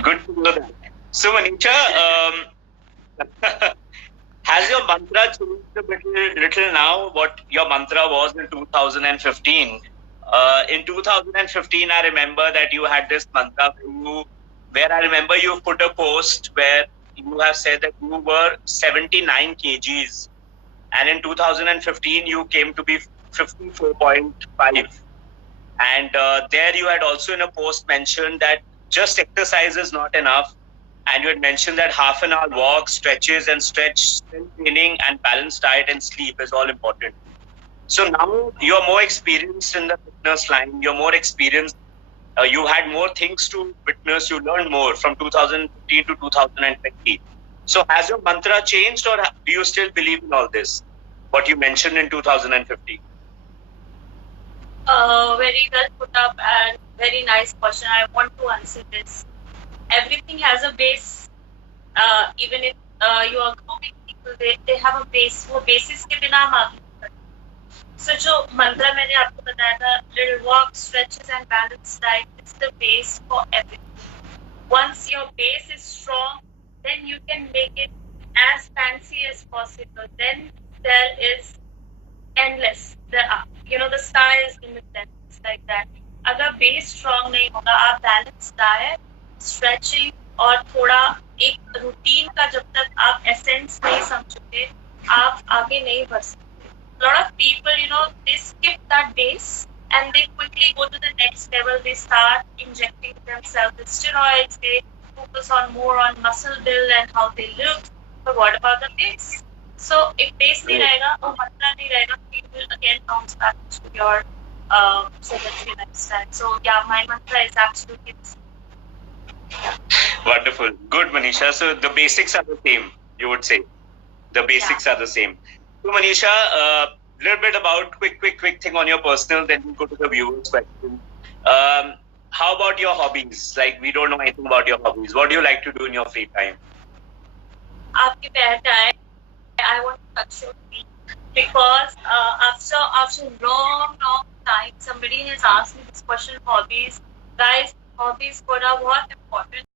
Good to know that. So Manisha, has your mantra changed a little now? What your mantra was in 2015? In 2015, I remember that you had this mantra where I remember you put a post where you have said that you were 79 kgs, and in 2015 you came to be 54.5. And there you had also in a post mentioned that just exercise is not enough. And you had mentioned that half an hour walk, stretches and strength training and balanced diet and sleep is all important. So now you're more experienced in the fitness line. You're more experienced. You had more things to witness. You learned more from 2015 to 2020. So has your mantra changed, or do you still believe in all this? What you mentioned in 2015? Very well put up and very nice question. I want to answer this. Everything has a base. Even if you are growing people, they have a base. वो basis के बिना हम आगे नहीं बढ़ते. So जो mantra मैंने आपको बताया था, little walk, stretches and balanced diet is the base for everything. Once your base is strong, then you can make it as fancy as possible. Then there is endless. The sky is limitless, like that. अगर base strong नहीं होगा, आप balance diet, stretching और थोड़ा एक routine का जब तक आप एसेंस नहीं समझोगे, आप आगे नहीं बढ़ सकते. lot of people, they skip that base and they quickly go to the next level. They start injecting themselves with steroids. They focus more on muscle build and how they look. But what about the base? So if base नहीं रहेगा और mantra नहीं रहेगा, you will again bounce back to your sedentary lifestyle. So yeah, my mantra is absolutely the same. Yeah. Wonderful. Good, Manisha. So the basics are the same, you would say. The basics are the same. So Manisha, little bit about quick thing on your personal, then we go to the viewers' question. How about your hobbies? Like, we don't know anything about your hobbies. What do you like to do in your free time? आपके पैर tie. I want to touch your feet because after long time somebody has asked me this question. Hobbies, guys, hobbies are बहुत important.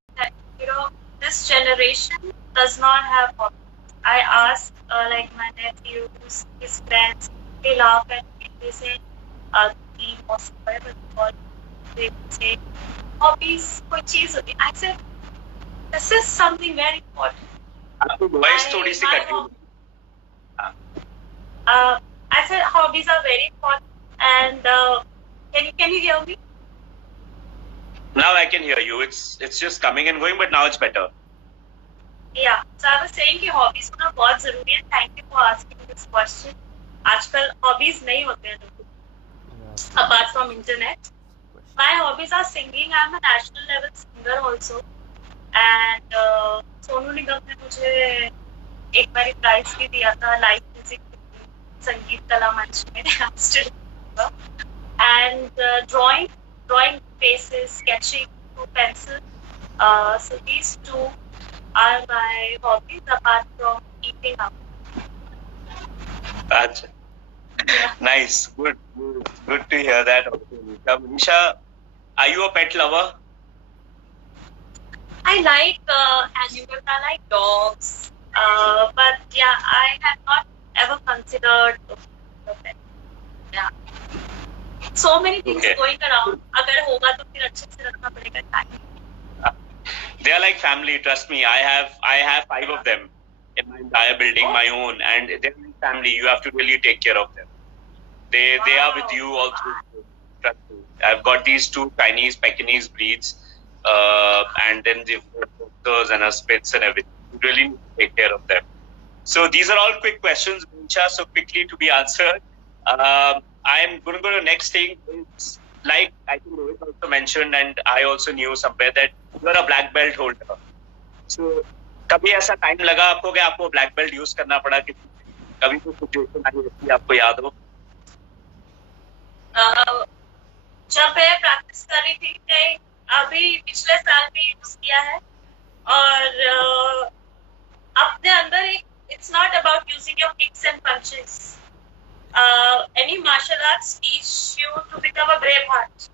This generation does not have hobbies. I ask like my nephews, his friends, they laugh at me. They say, they say hobbies कोई चीज होती. I said this is something very important. आपकी voice थोड़ी सी cut गई. I said hobbies are very important, and can you hear me? Now I can hear you. It's just coming and going, but now it's better. Yeah. So I was saying कि hobbies होना बहुत जरूरी है. Thank you for asking this question. आजकल hobbies नहीं होते हैं लोगों. Apart from internet, my hobbies are singing. I'm a national level singer also, and Sonu Nigam ने मुझे एक बार प्राइज भी दिया था लाइव म्यूजिक संगीत कला मंच में. And drawing faces, sketching through pencil. So these two are my hobbies apart from eating out. Gotcha. Yeah. Nice. Good to hear that. Manisha, are you a pet lover? I like animals. I like dogs. But yeah, I have not ever considered a pet. Yeah. So many things going around. अगर होगा तो फिर अच्छे से रखना पड़ेगा time. They are like family. Trust me. I have 5 of them in my entire building, my own, and they're like family. You have to really take care of them. They are with you all through. Trust me. I've got these 2 Chinese Pekingese breeds, and then the foxes and spits and everything. You really need to take care of them. So these are all quick questions, Manisha. So quickly to be answered. I'm going to go to the next thing. It's like I think Rohit also mentioned, and I also knew somewhere that you're a black belt holder. So कभी ऐसा time लगा आपको कि आपको black belt use करना पड़ा कि कभी कोई सिचुएशन आई होती आपको याद हो? जब मैं प्रैक्टिस कर रही थी, अभी पिछले साल भी यूज किया है. और अपने अंदर एक, it's not about using your kicks and punches. Any martial arts teach you to become a brave heart.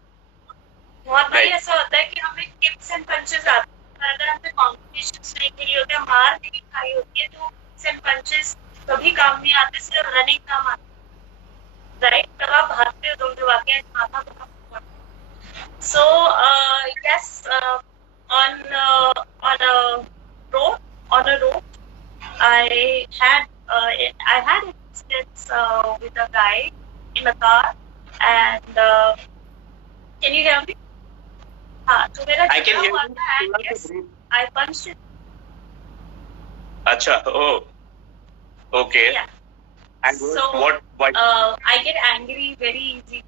बहुत बार ऐसा होता है कि हमें kicks and punches आते मार नहीं खाई होती है, तो एंड पंचेस कभी काम नहीं आते, सिर्फ रनिंग काम आता, राइट? तब आप भागते हो दौड़ दौड़ा के, माथा बहुत। So yes, on a road, I had an instance with a guy in a car, and can you hear me? हाँ, तो मेरा I can झगड़ा hear हुआ you. था, and yes, I punched him. Acha, oh, okay. Yeah. And So, why? I get angry very easy,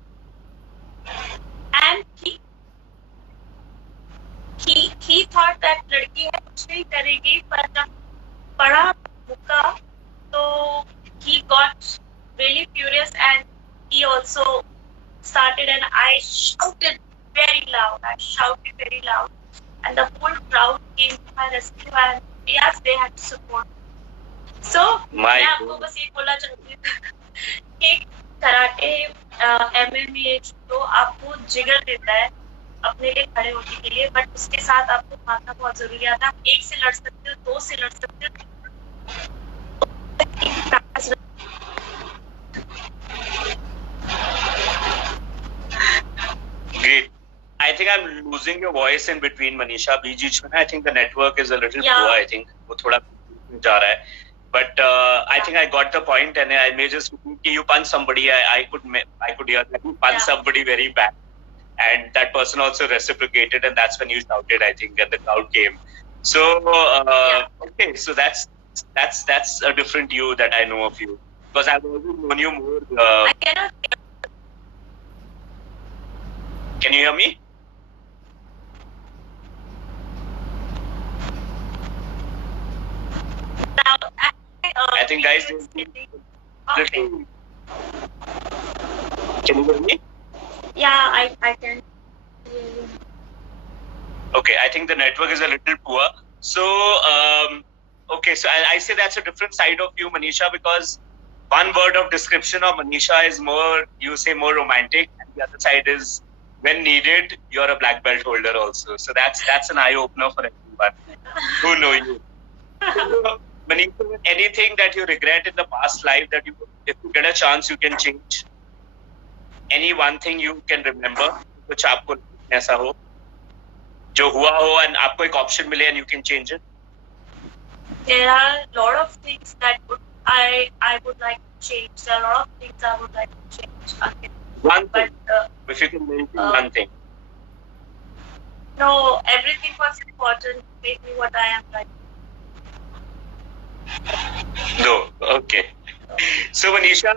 and he thought that लड़की है कुछ नहीं करेगी, पर जब पढ़ा मुक्का तो he got really furious, and he also started, and I shouted very loud, and the whole crowd came to my rescue, and yes, they had to support. So My मैं आपको बस ये बोलना चाहती हूँ कि कराटे, MMA तो आपको जिगर देता है अपने लिए खड़े होने के लिए, बट उसके साथ आपको भागना बहुत जरूरी है। आप एक से लड़ सकते हो, दो से लड़ सकते हो, Great. I think I'm losing your voice in between, Manisha. बीच में I think the network is a little poor. I think वो थोड़ा जा रहा है. But I think I got the point, and I may just you punch somebody. I could hear that you punch somebody very bad, and that person also reciprocated, and that's when you shouted, I think, and the crowd came. So okay, so that's a different you that I know of you, because I've always known you more. I cannot. Can you hear me? Now, I think, guys, okay. Can you hear me? Yeah, I can. Okay, I think the network is a little poor. So, okay, so I say that's a different side of you, Manisha, because one word of description of Manisha is more, you say more romantic, and the other side is, when needed, you're a black belt holder also. So that's an eye opener for everyone who know you. So, Manisha, anything that you regret in the past life that you, if you get a chance, you can change? Any one thing you can remember, कुछ आपको ऐसा हो जो हुआ हो and आपको एक option मिले and you can change it? There are a lot of things that I would like to change. There are a lot of things I would like to change. Okay. One thing, But if you can mention one thing. no, everything was important to make me what I am right. No, okay. So Manisha,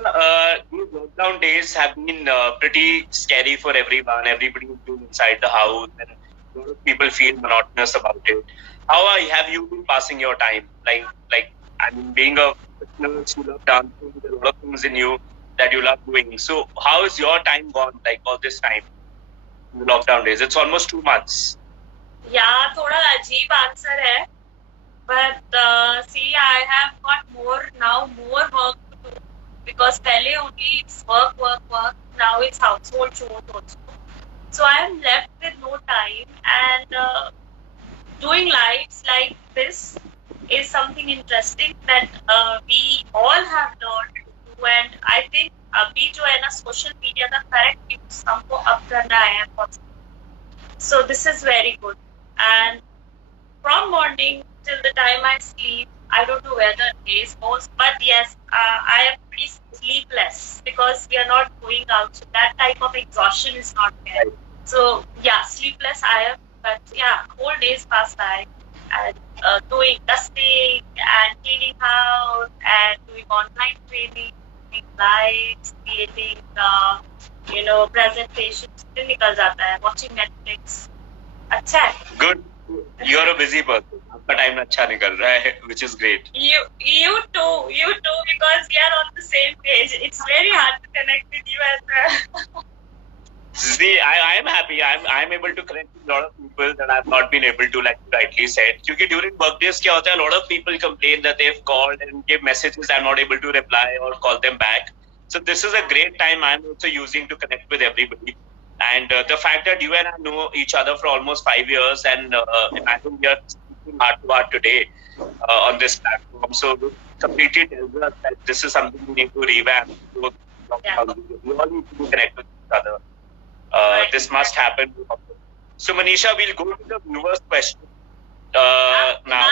these lockdown days have been pretty scary for everyone. Everybody is been inside the house, and a lot of people feel monotonous about it. How have you been passing your time? Like I mean, being a nurse, you love dancing. There are a lot of things in you that you love doing. So how is your time gone? Like all this time, in the lockdown days. It's almost 2 months. Yeah, थोड़ा अजीब answer है. But see, I have got more work to do, because पहले only it's work. Now it's household chores also. So I am left with no time, and doing lives like this is something interesting that we all have learned to do. And I think अभी जो है ना social media का correct use हमको अब करना है. So this is very good. And from morning till the time I sleep, I don't know where the days goes, but yes, I am pretty sleepless because we are not going out, so that type of exhaustion is not there. So yeah, sleepless I am, but yeah, whole days pass by and doing dusting and cleaning house and doing online training, doing lives, creating presentations. दिन निकल जाता है, watching Netflix. अच्छा है. Good. You're a busy person. आपका time अच्छा निकल रहा है, which is great. You too, because we are on the same page. It's very hard to connect with you as well. See, I am happy. I'm able to connect with a lot of people that I've not been able to, like you rightly said. क्योंकि during work days क्या होता है, a lot of people complain that they've called and give messages, I'm not able to reply or call them back. So this is a great time I'm also using to connect with everybody. And the fact that you and I know each other for almost 5 years, and imagine we are speaking heart to heart today, on this platform. So it completely tells us that this is something we need to revamp. So, Yeah. we all need to be connected with each other. Right. This must happen. So Manisha, we'll go to the viewers' question now.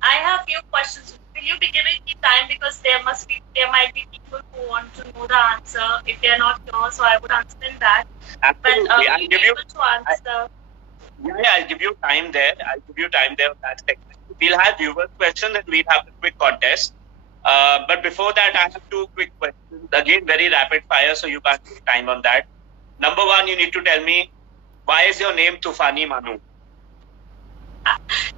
I have few questions. Will you be giving me time, because there might be people who want to know the answer if they are not sure, so I would understand that. Absolutely. But will I'll you give be you. able to answer? Yeah, I'll give you time there. I'll give you time there on that segment. We'll have viewers' questions and we'll have a quick contest. But before that, I have two quick questions. Again, very rapid fire, so you can't take time on that. Number one, you need to tell me, why is your name Tufani Manu?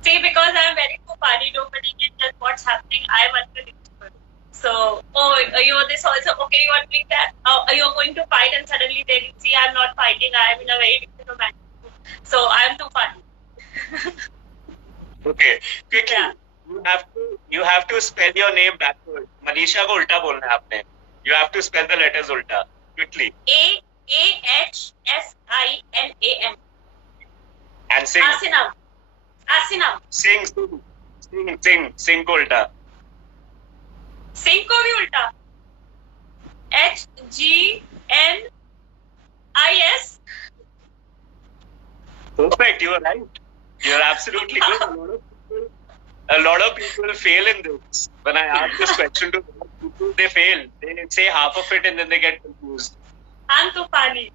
See, because I'm very funny, nobody can tell what's happening. I'm unpredictable. So, you know this also. Okay, you are doing that. You are going to fight, and suddenly they will see I'm not fighting. I'm in a very different romantic mood. So I'm too funny. Okay, quickly. Yeah. You have to spell your name backwards. Manisha को उल्टा बोलना है आपने. You have to spell the letters ulta. Quickly. Ahsinam. And sing. Asinam. Sing को उल्टा. Sing को भी उल्टा. HGNIS. Perfect, you are right. You are absolutely good. A lot of people fail in this. When I ask this question to people, they fail. They say half of it and then they get confused. I'm too funny.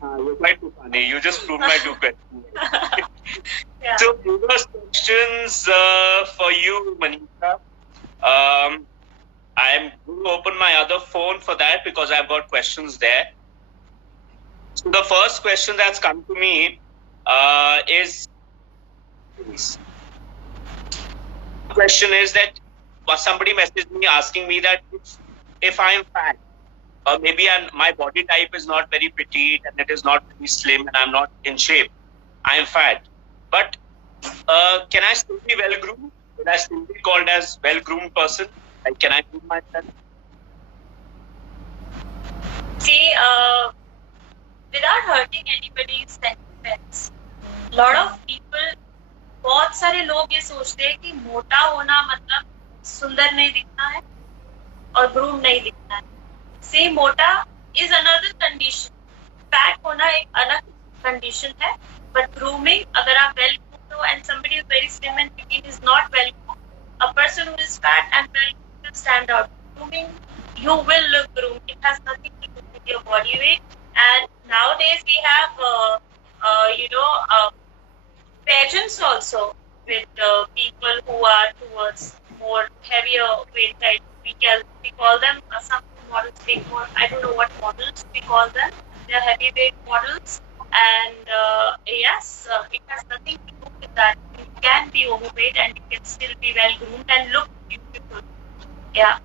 You're quite too funny. You just proved my two questions. Yeah. So, first questions for you, Manisha. I'm going to open my other phone for that because I've got questions there. So, the first question that's come to me is. Question is that somebody messaged me asking me that if I'm fat, or maybe my body type is not very petite and it is not very slim and I'm not in shape, I'm fat. But can I still be well groomed? Can I still be called as well groomed person? Like, can I groom myself? See, without hurting anybody's sentiments, lot of people, बहुत सारे लोग ये सोचते हैं कि मोटा होना मतलब सुंदर नहीं दिखना है और ग्रूम नहीं दिखना है. See, मोटा is another condition. फैट होना एक अलग कंडीशन है. But grooming, अगर आप well groomed हो and somebody is very slim and petite is not well groomed, a person who is fat and well groomed will stand out. Grooming, you will look groomed. It has nothing to do with your body weight. And nowadays we have, pageants also with people who are towards more heavier weight type. We call them some models. I don't know what models we call them. They are heavyweight models, and yes, it has nothing to do with that. You can be overweight and you can still be well groomed and look beautiful. Yeah.